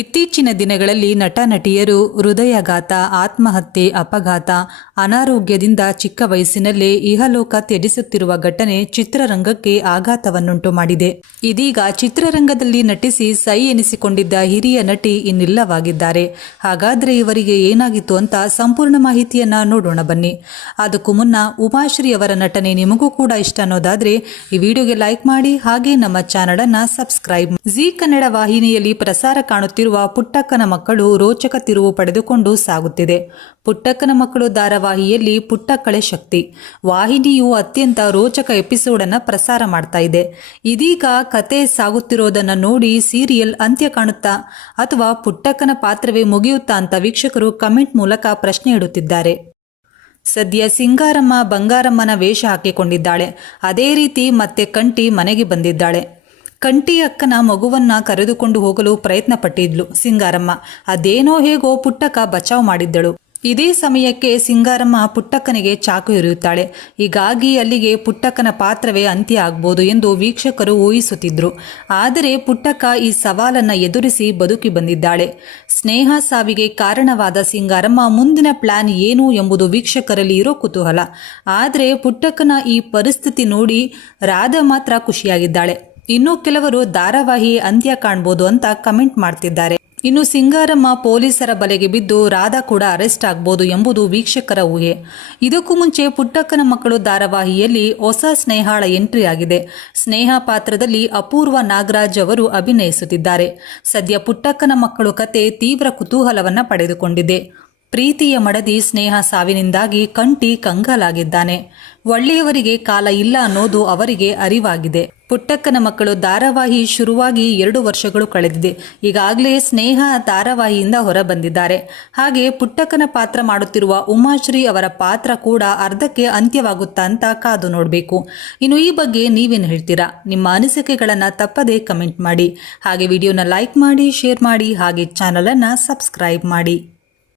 ಇತ್ತೀಚಿನ ದಿನಗಳಲ್ಲಿ ನಟ ನಟಿಯರು ಹೃದಯಾಘಾತ, ಆತ್ಮಹತ್ಯೆ, ಅಪಘಾತ, ಅನಾರೋಗ್ಯದಿಂದ ಚಿಕ್ಕ ವಯಸ್ಸಿನಲ್ಲೇ ಇಹಲೋಕ ತ್ಯಜಿಸುತ್ತಿರುವ ಘಟನೆ ಚಿತ್ರರಂಗಕ್ಕೆ ಆಘಾತವನ್ನುಂಟು ಮಾಡಿದೆ. ಇದೀಗ ಚಿತ್ರರಂಗದಲ್ಲಿ ನಟಿಸಿ ಸೈ ಎನಿಸಿಕೊಂಡಿದ್ದ ಹಿರಿಯ ನಟಿ ಇನ್ನಿಲ್ಲವಾಗಿದ್ದಾರೆ. ಹಾಗಾದ್ರೆ ಇವರಿಗೆ ಏನಾಗಿತ್ತು ಅಂತ ಸಂಪೂರ್ಣ ಮಾಹಿತಿಯನ್ನ ನೋಡೋಣ ಬನ್ನಿ. ಅದಕ್ಕೂ ಮುನ್ನ ಉಮಾಶ್ರೀ ಅವರ ನಟನೆ ನಿಮಗೂ ಕೂಡ ಇಷ್ಟ ಅನ್ನೋದಾದ್ರೆ ಈ ವಿಡಿಯೋಗೆ ಲೈಕ್ ಮಾಡಿ, ಹಾಗೆ ನಮ್ಮ ಚಾನೆಲ್ ಅನ್ನ ಸಬ್ಸ್ಕ್ರೈಬ್. ಜೀ ಕನ್ನಡ ವಾಹಿನಿಯಲ್ಲಿ ಪ್ರಸಾರ ಕಾಣುತ್ತಿರುವ ಪುಟ್ಟಕ್ಕನ ಮಕ್ಕಳು ರೋಚಕ ತಿರುವು ಪಡೆದುಕೊಂಡು ಸಾಗುತ್ತಿದೆ. ಪುಟ್ಟಕ್ಕನ ಮಕ್ಕಳು ಧಾರಾವಾಹಿಯಲ್ಲಿ ಪುಟ್ಟಕ್ಕಳೆ ಶಕ್ತಿ ವಾಹಿನಿಯು ಅತ್ಯಂತ ರೋಚಕ ಎಪಿಸೋಡ್ ಅನ್ನ ಪ್ರಸಾರ ಮಾಡ್ತಾ ಇದೆ. ಇದೀಗ ಕತೆ ಸಾಗುತ್ತಿರೋದನ್ನ ನೋಡಿ ಸೀರಿಯಲ್ ಅಂತ್ಯ ಕಾಣುತ್ತಾ ಅಥವಾ ಪುಟ್ಟಕ್ಕನ ಪಾತ್ರವೇ ಮುಗಿಯುತ್ತಾ ಅಂತ ವೀಕ್ಷಕರು ಕಮೆಂಟ್ ಮೂಲಕ ಪ್ರಶ್ನೆ ಇಡುತ್ತಿದ್ದಾರೆ. ಸದ್ಯ ಸಿಂಗಾರಮ್ಮ ಬಂಗಾರಮ್ಮನ ವೇಷ ಹಾಕಿಕೊಂಡಿದ್ದಾಳೆ. ಅದೇ ರೀತಿ ಮತ್ತೆ ಕಂಠಿ ಮನೆಗೆ ಬಂದಿದ್ದಾಳೆ. ಕಂಠಿ ಅಕ್ಕನ ಮಗುವನ್ನ ಕರೆದುಕೊಂಡು ಹೋಗಲು ಪ್ರಯತ್ನ ಪಟ್ಟಿದ್ಲು ಸಿಂಗಾರಮ್ಮ. ಅದೇನೋ ಹೇಗೋ ಪುಟ್ಟಕ್ಕ ಬಚಾವ್ ಮಾಡಿದ್ದಳು. ಇದೇ ಸಮಯಕ್ಕೆ ಸಿಂಗಾರಮ್ಮ ಪುಟ್ಟಕ್ಕನಿಗೆ ಚಾಕು ಇರಿಯುತ್ತಾಳೆ. ಹೀಗಾಗಿ ಅಲ್ಲಿಗೆ ಪುಟ್ಟಕ್ಕನ ಪಾತ್ರವೇ ಅಂತ್ಯ ಆಗ್ಬೋದು ಎಂದು ವೀಕ್ಷಕರು ಊಹಿಸುತ್ತಿದ್ರು. ಆದರೆ ಪುಟ್ಟಕ್ಕ ಈ ಸವಾಲನ್ನ ಎದುರಿಸಿ ಬದುಕಿ ಬಂದಿದ್ದಾಳೆ. ಸ್ನೇಹ ಸಾವಿಗೆ ಕಾರಣವಾದ ಸಿಂಗಾರಮ್ಮ ಮುಂದಿನ ಪ್ಲಾನ್ ಏನು ಎಂಬುದು ವೀಕ್ಷಕರಲ್ಲಿ ಇರೋ ಕುತೂಹಲ. ಆದರೆ ಪುಟ್ಟಕ್ಕನ ಈ ಪರಿಸ್ಥಿತಿ ನೋಡಿ ರಾಧಾ ಮಾತ್ರ ಖುಷಿಯಾಗಿದ್ದಾಳೆ. ಇನ್ನು ಕೆಲವರು ಧಾರಾವಾಹಿ ಅಂತ್ಯ ಕಾಣ್ಬೋದು ಅಂತ ಕಮೆಂಟ್ ಮಾಡ್ತಿದ್ದಾರೆ. ಇನ್ನು ಸಿಂಗಾರಮ್ಮ ಪೊಲೀಸರ ಬಲೆಗೆ ಬಿದ್ದು ರಾಧಾ ಕೂಡ ಅರೆಸ್ಟ್ ಆಗ್ಬೋದು ಎಂಬುದು ವೀಕ್ಷಕರ ಊಹೆ. ಇದಕ್ಕೂ ಮುಂಚೆ ಪುಟ್ಟಕ್ಕನ ಮಕ್ಕಳು ಧಾರಾವಾಹಿಯಲ್ಲಿ ಹೊಸ ಸ್ನೇಹಾಳ ಎಂಟ್ರಿ ಆಗಿದೆ. ಸ್ನೇಹ ಪಾತ್ರದಲ್ಲಿ ಅಪೂರ್ವ ನಾಗರಾಜ್ ಅವರು ಅಭಿನಯಿಸುತ್ತಿದ್ದಾರೆ. ಸದ್ಯ ಪುಟ್ಟಕ್ಕನ ಮಕ್ಕಳು ಕತೆ ತೀವ್ರ ಕುತೂಹಲವನ್ನ ಪಡೆದುಕೊಂಡಿದೆ. ಪ್ರೀತಿಯ ಮಡದಿ ಸ್ನೇಹ ಸಾವಿನಿಂದಾಗಿ ಕಂಠಿ ಕಂಗಾಲಾಗಿದ್ದಾನೆ. ಒಳ್ಳೆಯವರಿಗೆ ಕಾಲ ಇಲ್ಲ ಅನ್ನೋದು ಅವರಿಗೆ ಅರಿವಾಗಿದೆ. ಪುಟ್ಟಕ್ಕನ ಮಕ್ಕಳು ಧಾರಾವಾಹಿ ಶುರುವಾಗಿ 2 ವರ್ಷಗಳು ಕಳೆದಿದೆ. ಈಗಾಗಲೇ ಸ್ನೇಹ ಧಾರಾವಾಹಿಯಿಂದ ಹೊರ ಬಂದಿದ್ದಾರೆ. ಹಾಗೆ ಪುಟ್ಟಕ್ಕನ ಪಾತ್ರ ಮಾಡುತ್ತಿರುವ ಉಮಾಶ್ರೀ ಅವರ ಪಾತ್ರ ಕೂಡ ಅರ್ಧಕ್ಕೆ ಅಂತ್ಯವಾಗುತ್ತಾ ಅಂತ ಕಾದು ನೋಡಬೇಕು. ಇನ್ನು ಈ ಬಗ್ಗೆ ನೀವೇನು ಹೇಳ್ತೀರಾ? ನಿಮ್ಮ ಅನಿಸಿಕೆಗಳನ್ನು ತಪ್ಪದೇ ಕಮೆಂಟ್ ಮಾಡಿ. ಹಾಗೆ ವಿಡಿಯೋನ ಲೈಕ್ ಮಾಡಿ, ಶೇರ್ ಮಾಡಿ, ಹಾಗೆ ಚಾನಲನ್ನು ಸಬ್ಸ್ಕ್ರೈಬ್ ಮಾಡಿ.